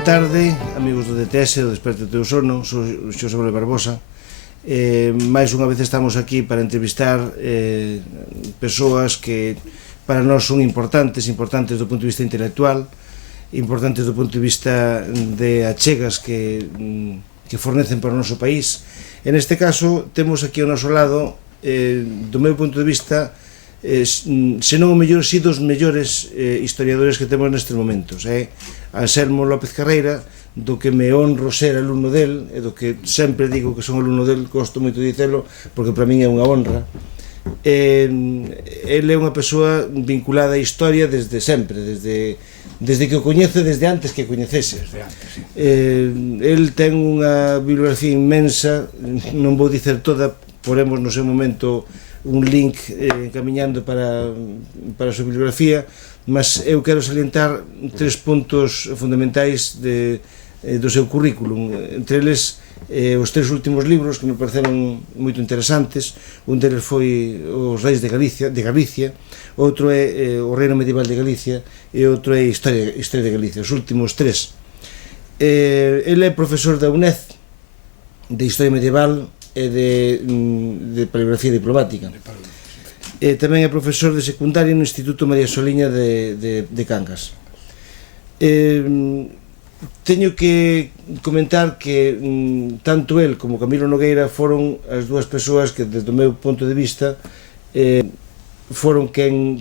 Boa tarde, amigos do DTS, do Desperto do Teu Sono, sou Xosé Manuel Barbosa. Mais unha vez estamos aquí para entrevistar persoas que para nós son importantes do punto de vista intelectual, importantes do punto de vista de achegas que fornecen para o noso país. En este caso, temos aquí ao noso lado, do meu punto de vista, senón o mellor, si dos mellores historiadores que temos nestes momentos. Anselmo López Carreira, do que me honro ser alumno del, e do que sempre digo que son alumno del, gosto moito de dicelo, porque para min é unha honra. Ele é unha persoa vinculada á historia desde sempre, desde que o coñece, desde antes que o coñecese. El ten unha bibliografía inmensa, non vou dicer toda, poremos no seu momento un link camiñando para a súa bibliografía, mas eu quero salientar tres puntos fundamentais do seu currículum, entre eles os tres últimos libros que me pareceron moito interesantes. Un deles foi Os Reis de Galicia, outro é O Reino Medieval de Galicia e outro é Historia de Galicia, os últimos tres. Ele é profesor da UNED de Historia Medieval e de Paleografía Diplomática. Tamén é profesor de secundaria no Instituto María Soliña de Cangas. Teño que comentar que tanto el como Camilo Nogueira foron as dúas persoas que, desde o meu punto de vista, foron quen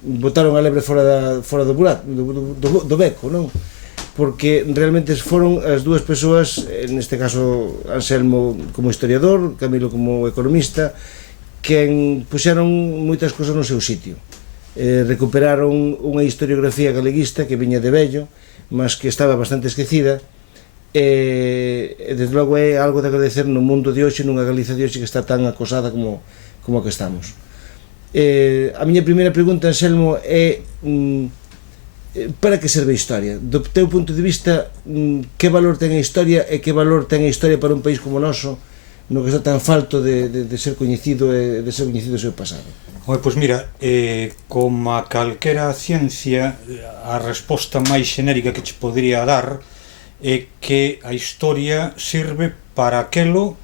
botaron a lebre fora do buraco, do beco, non? Porque realmente foron as dúas persoas, neste caso Anselmo como historiador, Camilo como economista, quen puxeron moitas cousas no seu sitio. Recuperaron unha historiografía galeguista que viña de vello, mas que estaba bastante esquecida, e desde logo é algo de agradecer no mundo de hoxe, nunha Galicia de hoxe que está tan acosada como a que estamos. A miña primeira pregunta, Anselmo, é para que serve a historia? Do teu punto de vista, que valor ten a historia e que valor ten a historia para un país como o noso, no que está tan falto de ser coñecido e de ser coñecido o seu pasado? Pois mira, como a calquera ciencia, a resposta máis xenérica que che podría dar é que a historia sirve para aquelo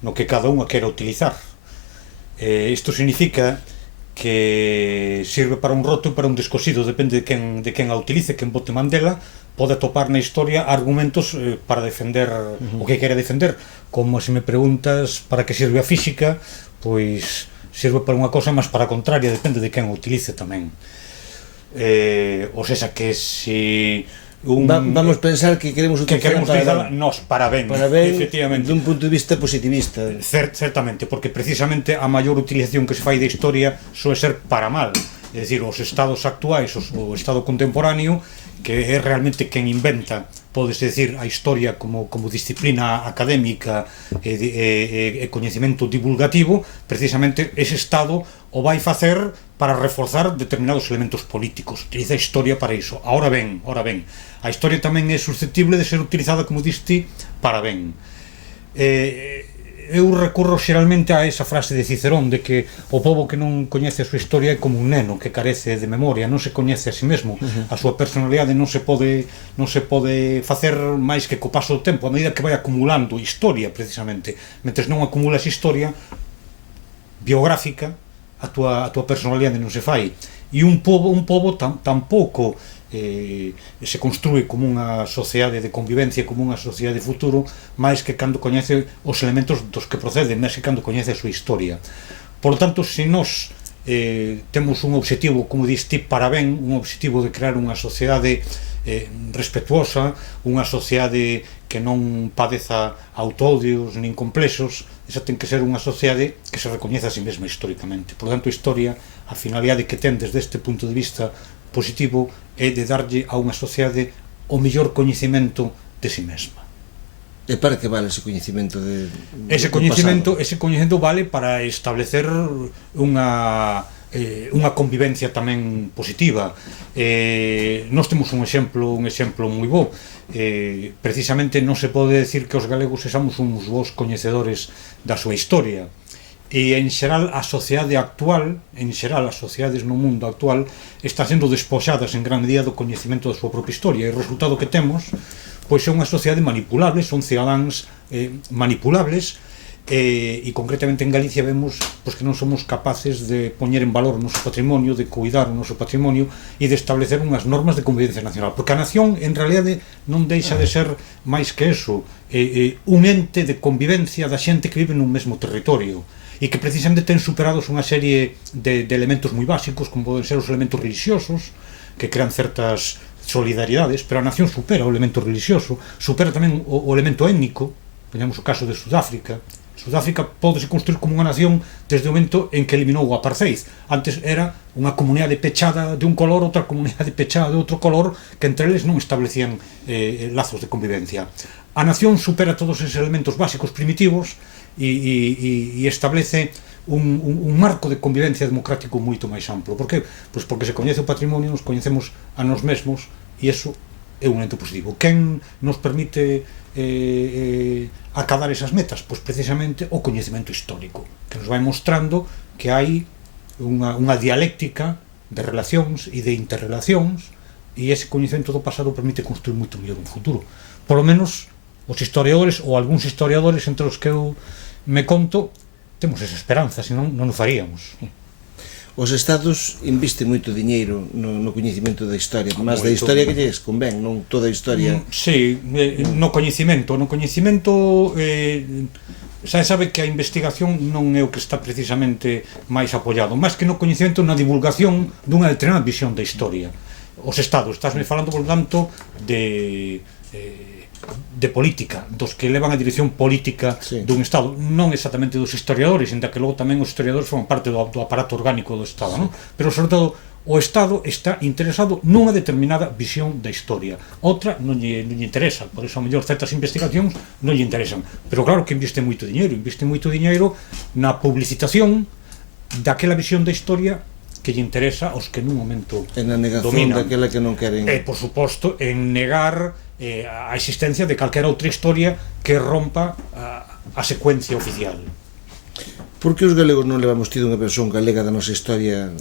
no que cada unha quera utilizar. Isto significa que sirve para un roto e para un descosido, depende de quen a utilice, quen bote man dela, pode atopar na historia argumentos para defender o que quere defender. Como se me preguntas para que sirve a física, pois sirve para unha cosa, mas para a contraria, depende de quen o utilice tamén. Ou seja, que se vamos pensar que queremos utilizar nos para ben, efectivamente, dun punto de vista positivista. Certamente, porque precisamente a maior utilización que se fai da historia soe ser para mal. É dicir, os estados actuais, o estado contemporáneo, que é realmente quen inventa, podes decir, a historia como disciplina académica e coñecemento divulgativo, precisamente ese estado o vai facer para reforzar determinados elementos políticos. Utiliza a historia para iso. Ahora ben, a historia tamén é susceptible de ser utilizada, como diste, para ben. Eu recurro xeralmente a esa frase de Cicerón de que o pobo que non coñece a súa historia é como un neno que carece de memoria, non se coñece a si mesmo. A súa personalidade non se pode facer máis que co paso do tempo, a medida que vai acumulando historia, precisamente. Mentres non acumulas historia biográfica, a tua personalidade non se fai. E un pobo tampouco se construe como unha sociedade de convivencia, como unha sociedade de futuro, máis que cando coñece os elementos dos que proceden, máis que cando coñece a súa historia. Por lo tanto, se nós temos un obxectivo, como diste, para ben, un obxectivo de crear unha sociedade respetuosa, unha sociedade que non padeza autoodios nin complexos, esa ten que ser unha sociedade que se recoñeza a si mesma históricamente. Por lo tanto, a historia, a finalidade que ten desde este punto de vista positivo é de darlle a unha sociedade o mellor coñecemento de si mesma. E para que vale ese coñecemento ese coñecemento vale para establecer unha convivencia tamén positiva. Nós temos un exemplo moi bo. Precisamente non se pode decir que os galegos sexamos uns bons coñecedores da súa historia. e en xeral a sociedade actual, en xeral as sociedades no mundo actual está sendo despoxadas en gran medida do coñecemento da súa propia historia, e o resultado que temos pois é unha sociedade manipulable, son cidadáns manipulables, e concretamente en Galicia vemos pois, que non somos capaces de poñer en valor o noso patrimonio, de cuidar o noso patrimonio e de establecer unhas normas de convivencia nacional, porque a nación en realidade non deixa de ser máis que eso, un ente de convivencia da xente que vive nun mesmo territorio e que precisamente ten superados unha serie de elementos moi básicos, como poden ser os elementos religiosos, que crean certas solidaridades, pero a nación supera o elemento religioso, supera tamén o elemento étnico. Poñamos o caso de Sudáfrica. Sudáfrica pódese construir como unha nación desde o momento en que eliminou o apartheid. Antes era unha comunidade pechada de un color, outra comunidade pechada de outro color, que entre eles non establecían lazos de convivencia. A nación supera todos esos elementos básicos primitivos e establece un marco de convivencia democrático moito máis amplo. Por que? Pois porque se coñece o patrimonio, nos coñecemos a nós mesmos, e iso é un ente positivo. Quen nos permite acadar esas metas? Pois precisamente o coñecemento histórico, que nos vai mostrando que hai unha dialéctica de relacións e de interrelacións, e ese coñecemento do pasado permite construir moito mellor un futuro. Por lo menos os historiadores, ou algúns historiadores entre os que eu me conto, temos esa esperanza, senón non o faríamos. Os estados invisten moito diñeiro no coñecemento da historia, máis da historia que lles convén, non toda a historia. Sí, no coñecemento xa sabe que a investigación non é o que está precisamente máis apoiado, máis que no coñecemento, na divulgación dunha determinada visión da historia. Os estados, estásme falando, por tanto, de política, dos que levan a dirección política dun Estado, non exactamente dos historiadores, ainda que logo tamén os historiadores forman parte do aparato orgánico do Estado, non? Pero sobre todo o Estado está interesado nunha determinada visión da historia, outra non lle interesa, por eso a mellor certas investigacións non lle interesan, pero claro que inviste moito diñeiro na publicitación daquela visión da historia que lle interesa aos que nun momento dominan. En a negación daquela que non queren. E, por suposto, en negar a existencia de calquera outra historia que rompa a secuencia oficial. Por que os galegos non levamos tido unha versión galega da nosa historia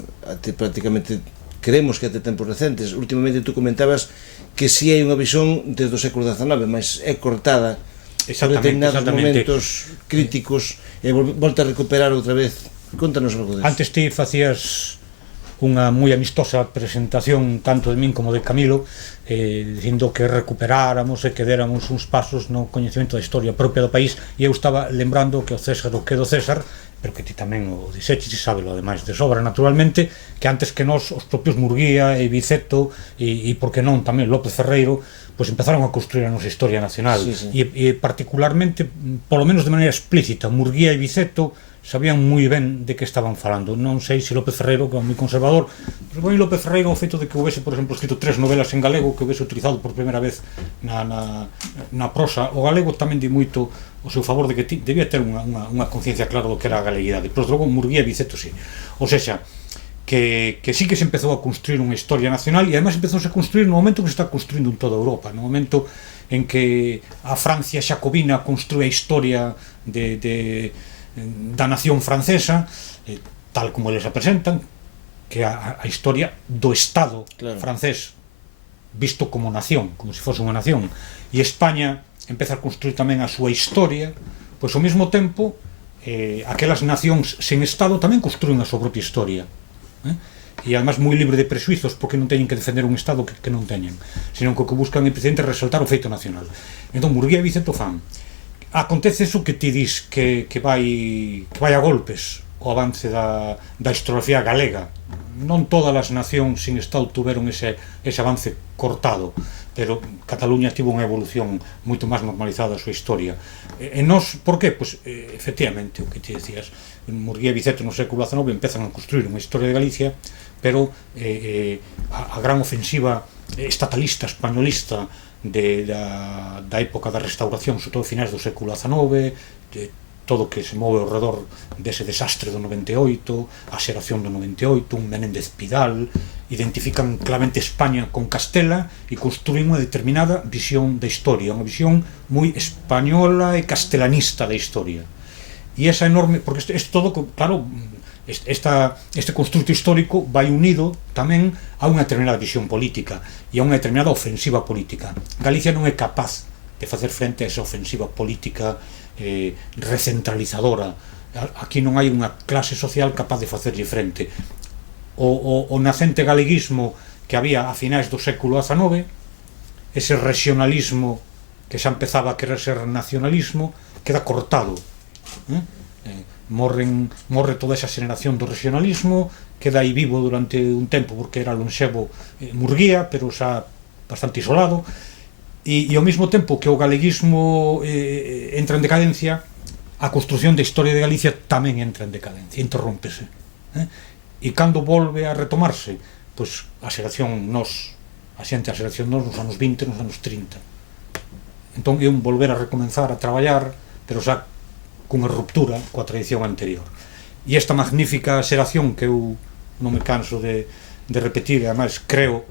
prácticamente, creemos que até tempos recentes? Últimamente tú comentabas que si hai unha visión desde o século XIX, mas é cortada por determinados momentos críticos e volta a recuperar outra vez. Contanos algo deso. Antes ti facías unha moi amistosa presentación tanto de min como de Camilo, dicindo que recuperáramos e que déramos uns pasos no coñecemento da historia propia do país, e eu estaba lembrando que o César o que do César, pero que ti tamén o dixeches e sábelo ademais de sobra naturalmente, que antes que nós os propios Murguía e Viceto e por que non tamén López Ferreiro pois empezaron a construir a nosa historia nacional, e particularmente, polo menos de maneira explícita, Murguía e Viceto sabían moi ben de que estaban falando. Non sei se López Ferreiro, que é moi conservador, pero moi López Ferreiro o feito de que houvese, por exemplo, escrito 3 novelas en galego, que houvese utilizado por primeira vez na prosa o galego, tamén di moito o seu favor de que debía ter unha conciencia clara do que era a galeguidade. Pero logo Murguía e Viceto sí. O sexa, que sí que se empezou a construir unha historia nacional, e además empezouse a construir no momento que se está construindo en toda Europa, no momento en que a Francia xacobina construe a historia da nación francesa, tal como eles a presentan, que a historia do Estado francés visto como nación, como se fose unha nación, e España empeza a construir tamén a súa historia, pois ao mesmo tempo aquelas nacións sen Estado tamén construen a súa propia historia, e además moi libre de presuizos, porque non teñen que defender un Estado que non teñen, senón que o que buscan é precisamente resaltar o feito nacional. Entón Murguía e Viceto fan. Acontece eso que ti dis que vai a golpes o avance da historiografía galega. Non todas as nacións sin Estado tuveron ese avance cortado, pero Cataluña tivo unha evolución moito máis normalizada da súa historia. E nós, por qué? Pois, efectivamente, o que ti decías, Murguía e Viceto no século XIX empezan a construir unha historia de Galicia, pero a gran ofensiva estatalista, españolista, da época da restauración, sobre todo finais do século XIX, todo o que se move ao redor dese desastre do 98, a xeración do 98, un Menéndez Pidal, identifican claramente España con Castela e construen unha determinada visión da historia, unha visión moi española e castelanista da historia. e esa enorme, porque isto todo, claro, este construto histórico vai unido tamén a unha determinada visión política e a unha determinada ofensiva política. Galicia non é capaz de facer frente a esa ofensiva política recentralizadora. Aquí non hai unha clase social capaz de facerlle frente. O nacente galeguismo que había a finais do século XIX, ese regionalismo que xa empezaba a querer ser nacionalismo, queda cortado. Morre toda esa xeneración do regionalismo, queda aí vivo durante un tempo porque era lonxevo Murguía, pero xa bastante isolado, e ao mesmo tempo que o galeguismo entra en decadencia, a construción da historia de Galicia tamén entra en decadencia, interrómpese. E cando volve a retomarse, pois a xeración nos anos 20, nos anos 30. Entón é un volver a recomenzar a traballar, pero xa cunha ruptura coa tradición anterior. E esta magnífica xeración que eu non me canso de repetir, e ademais creo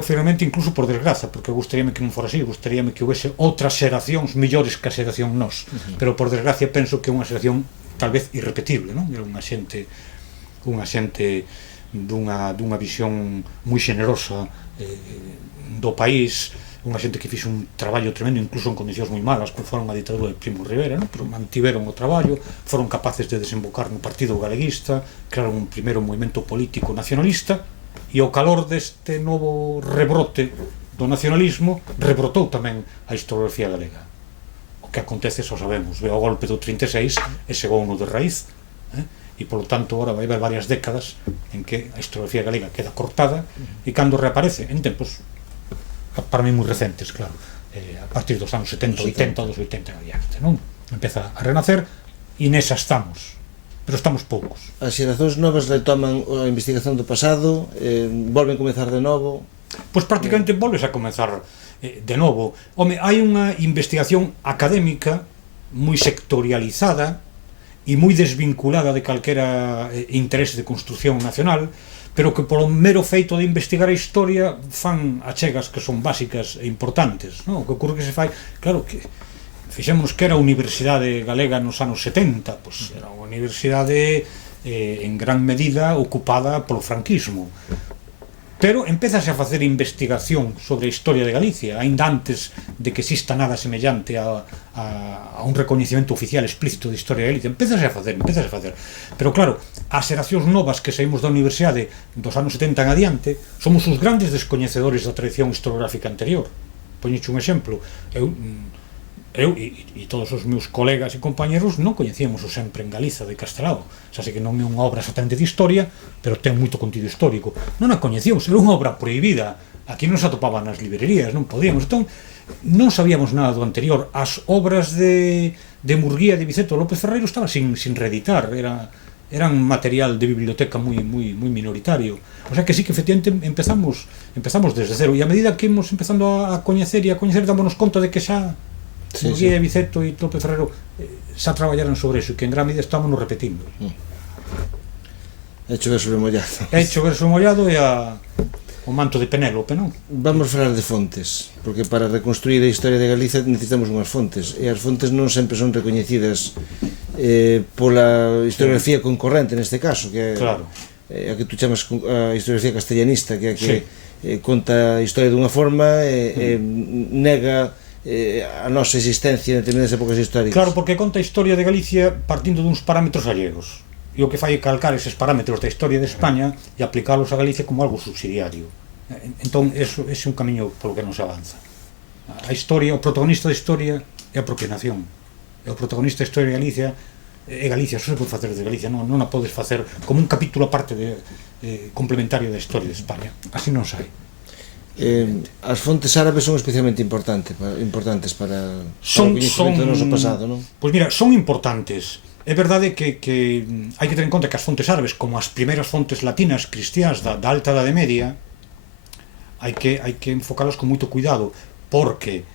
firmemente, incluso por desgraza, porque gustaríame que non fora así, gustaríame que houvese outras xeracións mellores que a xeración nos, pero por desgracia penso que é unha xeración tal vez irrepetible, non? Era unha xente dunha visión moi xenerosa do país, unha xente que fixe un traballo tremendo, incluso en condicións moi malas, como foron a ditadura de Primo de Rivera, non? Pero mantiveron o traballo, foron capaces de desembocar no Partido Galeguista, crearon un primeiro movimento político nacionalista, e ao calor deste novo rebrote do nacionalismo, rebrotou tamén a historiografía galega. O que acontece, xa sabemos, veo o golpe do 36 e chegou uno de raíz, e polo tanto agora vai haber varias décadas en que a historiografía galega queda cortada, e cando reaparece en tempos para mí moi recentes, claro, a partir dos anos 70, 80, dos 80 en adiante, non? Empeza a renacer e nesa estamos, pero estamos poucos. As xeracións novas retoman a investigación do pasado, volven comezar de novo. Pois prácticamente volves a comezar de novo. Home, hai unha investigación académica moi sectorializada e moi desvinculada de calquera interese de construción nacional, pero que polo mero feito de investigar a historia fan achegas que son básicas e importantes, non? O que ocorre que se fai, claro, que fixémonos que era a Universidade Galega nos anos 70, pois era unha universidade en gran medida ocupada polo franquismo, pero empezase a facer investigación sobre a historia de Galicia, aínda antes de que exista nada semellante a un recoñecemento oficial explícito de historia de Galicia. Empezase a facer, pero claro, as xeracións novas que saímos da universidade dos anos 70 en adiante somos os grandes descoñecedores da tradición historiográfica anterior. Poñeche un exemplo, eu e todos os meus colegas e compañeros non coñecíamos o Sempre en Galiza de Castelao, xa sei que non é unha obra exactamente de historia, pero ten moito contido histórico. Non a coñecíamos, era unha obra prohibida, aquí non se atopaban nas librerías, non podíamos, entón non sabíamos nada do anterior. As obras de Murguía, de Vicente López Ferreiro estaban sin reeditar, eran material de biblioteca moi minoritario, o sea que sí que efectivamente empezamos desde cero, e a medida que ímos empezando a coñecer dámonos conta de que xa Murguía, Vicente e López Ferreiro xa traballaron sobre eso, e que en gran medida estámonos repetindo. É chover sobre mollado. É chover sobre mollado e o manto de Penélope, non? Vamos falar de fontes, porque para reconstruir a historia de Galicia necesitamos unhas fontes, e as fontes non sempre son recoñecidas pola historiografía concorrente neste caso, que é claro, a que tú chamas a historiografía castellanista, que é a que conta a historia dunha forma e nega a nosa existencia en determinadas épocas históricas. Claro, porque conta a historia de Galicia partindo duns parámetros allegos, e o que fai é calcar eses parámetros da historia de España e aplicalos a Galicia como algo subsidiario. Entón, ese é un camiño polo que non se avanza. A historia, o protagonista da historia é a propia nación, e o protagonista da historia de Galicia é Galicia, só se pode facer de Galicia, non a podes facer como un capítulo aparte complementario da historia de España, así non sai. As fontes árabes son especialmente importantes para o coñecemento do noso pasado, non? Pois mira, son importantes. É verdade que hai que ter en conta que as fontes árabes, como as primeiras fontes latinas cristiás da Alta Idade Media, hai que enfocalas con moito cuidado, porque